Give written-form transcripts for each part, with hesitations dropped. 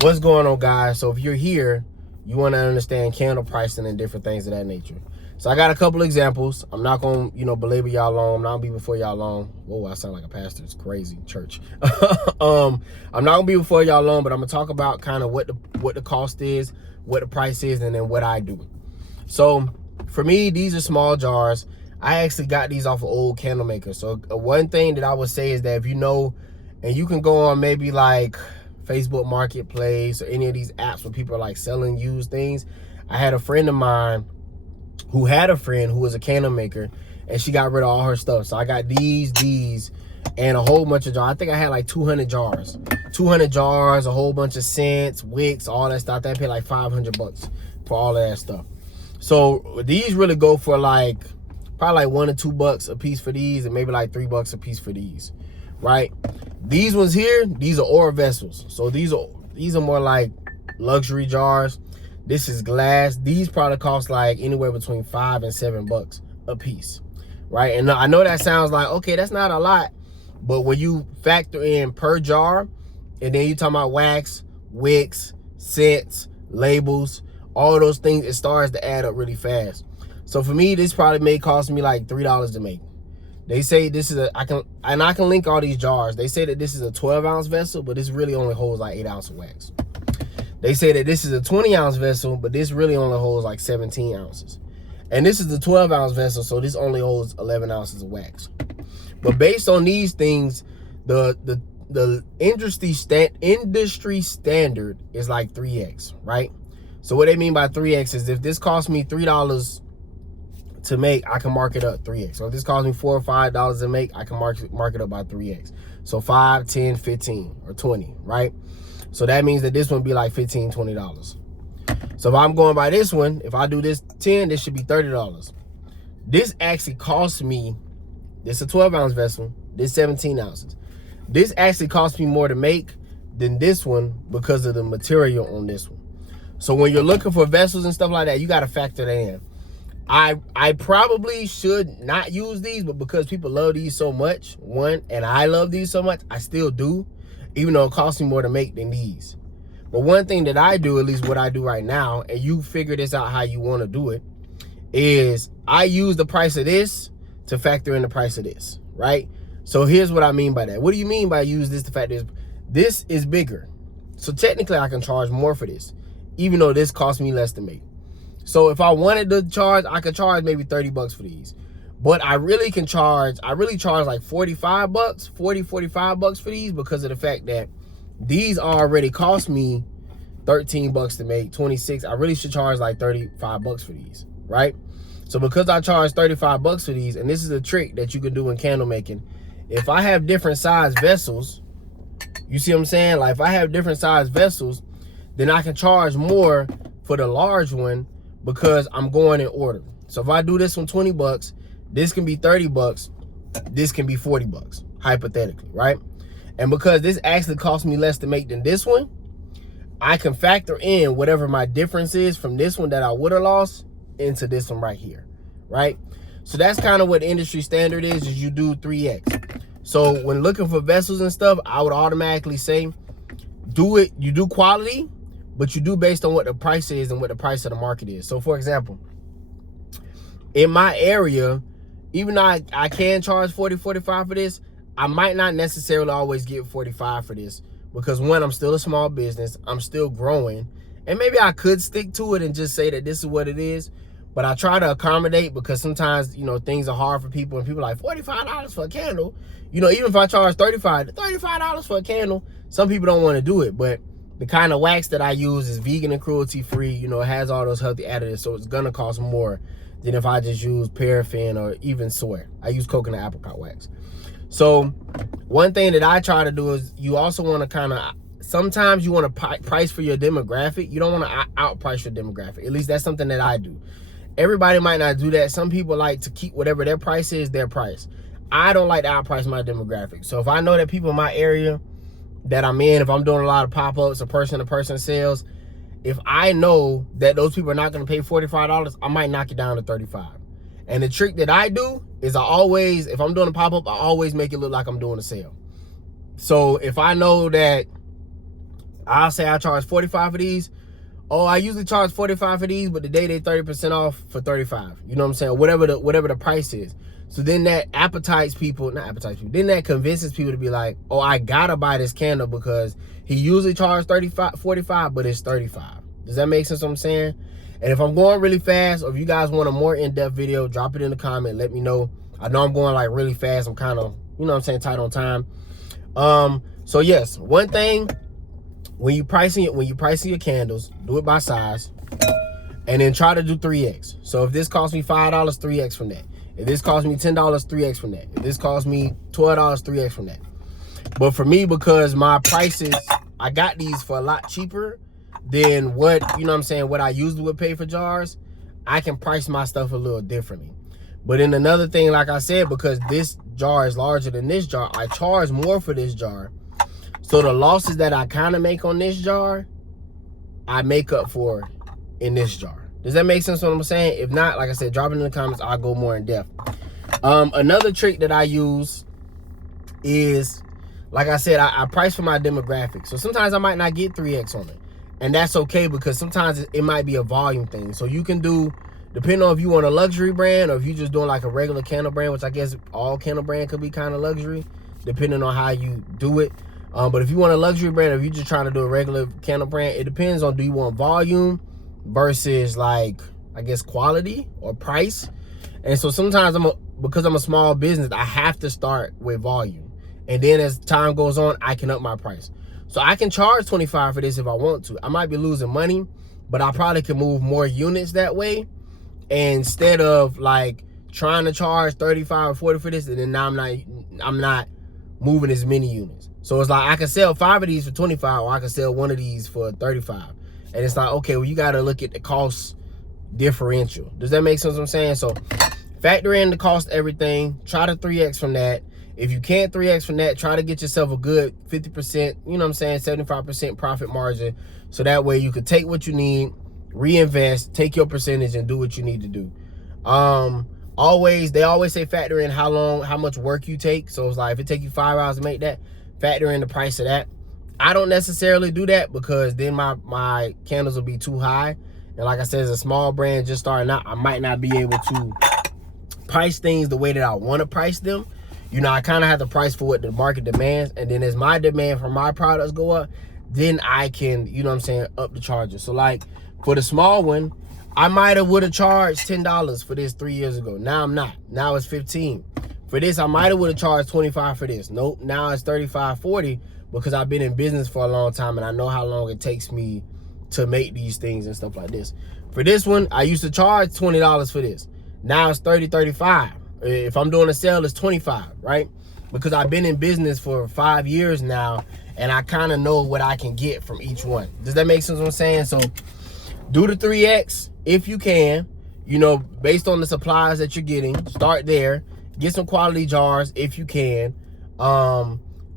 What's going on, guys? So if you're here, you want to understand candle pricing and different things of that nature. So I got a couple examples. I'm not going to, belabor y'all long. I'm not going to be before y'all long. Whoa, I sound like a pastor. It's crazy, church. I'm not going to be before y'all long, but I'm going to talk about kind of what the cost is, what the price is, and then what I do. So for me, these are small jars. I actually got these off of old candle makers. So one thing that I would say is that if you know, and you can go on maybe like Facebook Marketplace or any of these apps where people are like selling used things. I had a friend of mine who had a friend who was a candle maker, and she got rid of all her stuff. So I got these, and a whole bunch of jars. I think I had like 200 jars. 200 jars, a whole bunch of scents, wicks, all that stuff. I paid like $500 for all of that stuff. So these really go for like probably like $1 or $2 a piece for these, and maybe like $3 a piece for these, right? These ones here, these are ore vessels. So these are more like luxury jars. This is glass. These probably cost like anywhere between $5 and $7 a piece, right? And I know that sounds like, okay, that's not a lot, but when you factor in per jar, and then you talking about wax, wicks, scents, labels, all those things, it starts to add up really fast. So for me, this probably may cost me like $3 to make. They say this is I can link all these jars. They say that this is a 12-ounce vessel, but this really only holds like 8 ounces of wax. They say that this is a 20-ounce vessel, but this really only holds like 17 ounces. And this is the 12-ounce vessel, so this only holds 11 ounces of wax. But based on these things, the industry standard is like 3x, right? So what they mean by 3x is if this costs me $3 to make, I can mark it up 3x. So if this costs me $4 or $5 to make, I can mark it up by 3x. So 5, 10, 15, or 20, right? So that means that this one be like $15, $20. So if I'm going by this one, if I do this 10, this should be $30. This actually costs me, this is a 12-ounce vessel, this 17 ounces. This actually costs me more to make than this one because of the material on this one. So when you're looking for vessels and stuff like that, you got to factor that in. I probably should not use these, but because people love these so much, and I love these so much, I still do, even though it costs me more to make than these. But one thing that I do, at least what I do right now, and you figure this out how you want to do it, is I use the price of this to factor in the price of this, right? So here's what I mean by that. What do you mean by use this to factor this? This is bigger. So technically I can charge more for this, even though this costs me less to make. So if I wanted to charge, I could charge maybe $30 for these. But I really charge like $45, $45 for these, because of the fact that these already cost me $13 to make, 26. I really should charge like $35 for these, right? So because I charge $35 for these, and this is a trick that you can do in candle making, if I have different size vessels, you see what I'm saying? Like if I have different size vessels, then I can charge more for the large one, because I'm going in order. So if I do this one $20, this can be $30, this can be $40, hypothetically, right? And because this actually cost me less to make than this one, I can factor in whatever my difference is from this one that I would have lost into this one right here, right? So that's kind of what industry standard is you do 3x. So when looking for vessels and stuff, I would automatically say, you do quality, but you do based on what the price is and what the price of the market is. So for example, in my area, even though I can charge 40, 45 for this, I might not necessarily always get 45 for this, because one, I'm still a small business, I'm still growing, and maybe I could stick to it and just say that this is what it is, but I try to accommodate, because sometimes, things are hard for people, and people are like, $45 for a candle. Even if I charge $35 for a candle, some people don't want to do it. But the kind of wax that I use is vegan and cruelty free. It has all those healthy additives, so it's gonna cost more than if I just use paraffin or even soy. I use coconut apricot wax. So one thing that I try to do is, you also want to sometimes you want to price for your demographic. You don't want to outprice your demographic. At least that's something that I do. Everybody might not do that. Some people like to keep whatever their price is, their price. I don't like to outprice my demographic. So if I know that people in my area that I'm in, if I'm doing a lot of pop-ups or person-to-person sales, if I know that those people are not going to pay $45, I might knock it down to $35. And the trick that I do is if I'm doing a pop-up, I always make it look like I'm doing a sale. So if I know that I'll say I charge 45 for these. Oh, I usually charge 45 for these, but today they 30% off for 35. You know what I'm saying? Whatever the price is. So then that then that convinces people to be like, oh, I gotta buy this candle because he usually charges 45, but it's 35. Does that make sense what I'm saying? And if I'm going really fast, or if you guys want a more in-depth video, drop it in the comment, let me know. I know I'm going like really fast. I'm kind of, you know what I'm saying, tight on time. So yes, one thing, when you pricing your candles, do it by size, and then try to do 3x. So if this costs me $5, 3x from that. If this costs me $10, 3x from that. If this costs me $12, 3x from that. But for me, because my prices, I got these for a lot cheaper than what, you know what I'm saying, what I usually would pay for jars, I can price my stuff a little differently. But then another thing, like I said, because this jar is larger than this jar, I charge more for this jar. So the losses that I kind of make on this jar, I make up for in this jar. Does that make sense what I'm saying? If not, like I said, drop it in the comments. I'll go more in depth. Another trick that I use is, like I said, I price for my demographic. So sometimes I might not get 3x on it. And that's okay, because sometimes it might be a volume thing. So you can do, depending on if you want a luxury brand or if you're just doing like a regular candle brand, which I guess all candle brand could be kind of luxury, depending on how you do it. But if you want a luxury brand, or if you're just trying to do a regular candle brand, it depends on, do you want volume versus like, I guess, quality or price. And so sometimes because I'm a small business, I have to start with volume. And then as time goes on, I can up my price. So I can charge 25 for this if I want to. I might be losing money, but I probably can move more units that way, instead of like trying to charge 35 or 40 for this, and then now I'm not moving as many units. So it's like I can sell 5 of these for 25, or I can sell 1 of these for 35. And it's like, okay, well, you got to look at the cost differential. Does that make sense what I'm saying? So factor in the cost of everything. Try to 3x from that. If you can't 3x from that, try to get yourself a good 50%, you know what I'm saying, 75% profit margin. So that way you can take what you need, reinvest, take your percentage, and do what you need to do. They always say factor in how much work you take. So it's like, if it take you 5 hours to make that, factor in the price of that. I don't necessarily do that, because then my candles will be too high. And like I said, as a small brand just starting out, I might not be able to price things the way that I want to price them. You know, I kind of have to price for what the market demands. And then as my demand for my products go up, then I can, you know what I'm saying, up the charges. So like for the small one, I would have charged $10 for this 3 years ago. Now I'm not. Now it's 15. For this, I might have charged 25 for this. Nope, now it's 35, 40, because I've been in business for a long time and I know how long it takes me to make these things and stuff like this. For this one, I used to charge $20 for this. Now it's 30, 35. If I'm doing a sale, it's 25, right? Because I've been in business for 5 years now, and I kind of know what I can get from each one. Does that make sense what I'm saying? So do the 3X if you can, you know, based on the supplies that you're getting. Start there. Get some quality jars if you can.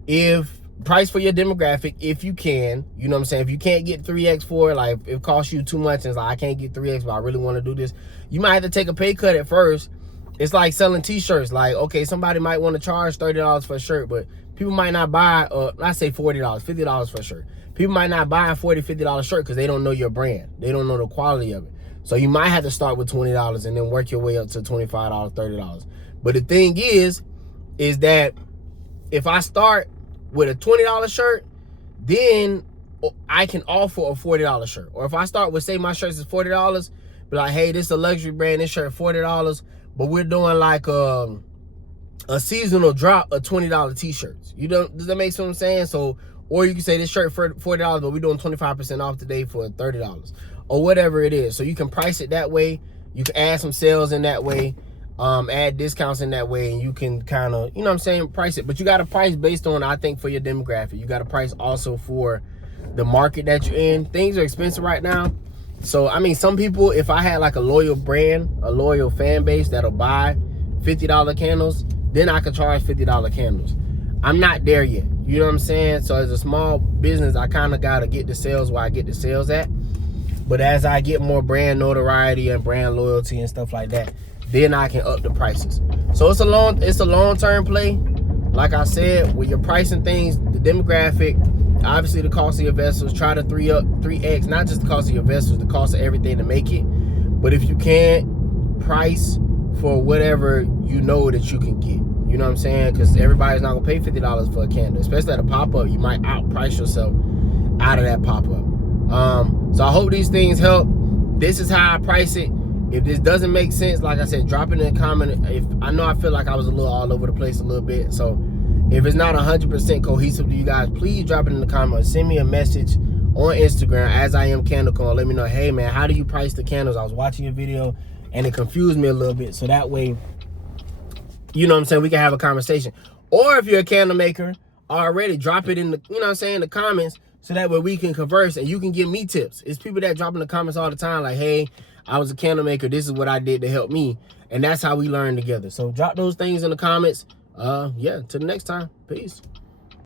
If price for your demographic if you can, you know what I'm saying. If you can't get 3X for it, like if it costs you too much and it's like, I can't get 3X, but I really want to do this, you might have to take a pay cut at first. It's like selling t-shirts. Like, okay, somebody might want to charge $30 for a shirt, but people might not buy, I say $40, $50 for a shirt. People might not buy a $40, $50 shirt because they don't know your brand. They don't know the quality of it. So you might have to start with $20 and then work your way up to $25, $30. But the thing is that if I start with a $20 shirt, then I can offer a $40 shirt. Or if I start with, say my shirts is $40, be like, hey, this is a luxury brand, this shirt $40, but we're doing like a seasonal drop of $20 t-shirts. Does that make sense what I'm saying? So, or you can say this shirt for $40, but we're doing 25% off today for $30 or whatever it is. So you can price it that way. You can add some sales in that way, add discounts in that way, and you can kind of, you know what I'm saying, price it. But you got to price based on, I think, for your demographic. You got to price also for the market that you're in. Things are expensive right now. So, I mean, some people, if I had like a loyal brand, a loyal fan base that'll buy $50 candles, then I could charge $50 candles. I'm not there yet. You know what I'm saying? So as a small business, I kind of got to get the sales where I get the sales at. But as I get more brand notoriety and brand loyalty and stuff like that, then I can up the prices. So it's a long-term play. Like I said, with your pricing things, the demographic, Obviously, the cost of your vessels, try to 3x, not just the cost of your vessels, the cost of everything to make it. But if you can't, price for whatever you know that you can get. You know what I'm saying? Because everybody's not gonna pay $50 for a candle, especially at a pop-up. You might outprice yourself out of that pop-up. So I hope these things help. This is how I price it. If this doesn't make sense, like I said, drop it in a comment. If I know I feel like I was a little all over the place a little bit, so if it's not 100% cohesive to you guys, please drop it in the comments. Send me a message on Instagram, as I am CandleCoin. Let me know, hey man, how do you price the candles? I was watching your video and it confused me a little bit. So that way, you know what I'm saying, we can have a conversation. Or if you're a candle maker already, drop it in the, you know what I'm saying, the comments, so that way we can converse and you can give me tips. It's people that drop in the comments all the time like, hey, I was a candle maker, this is what I did to help me. And that's how we learn together. So drop those things in the comments. Yeah, till the next time. Peace.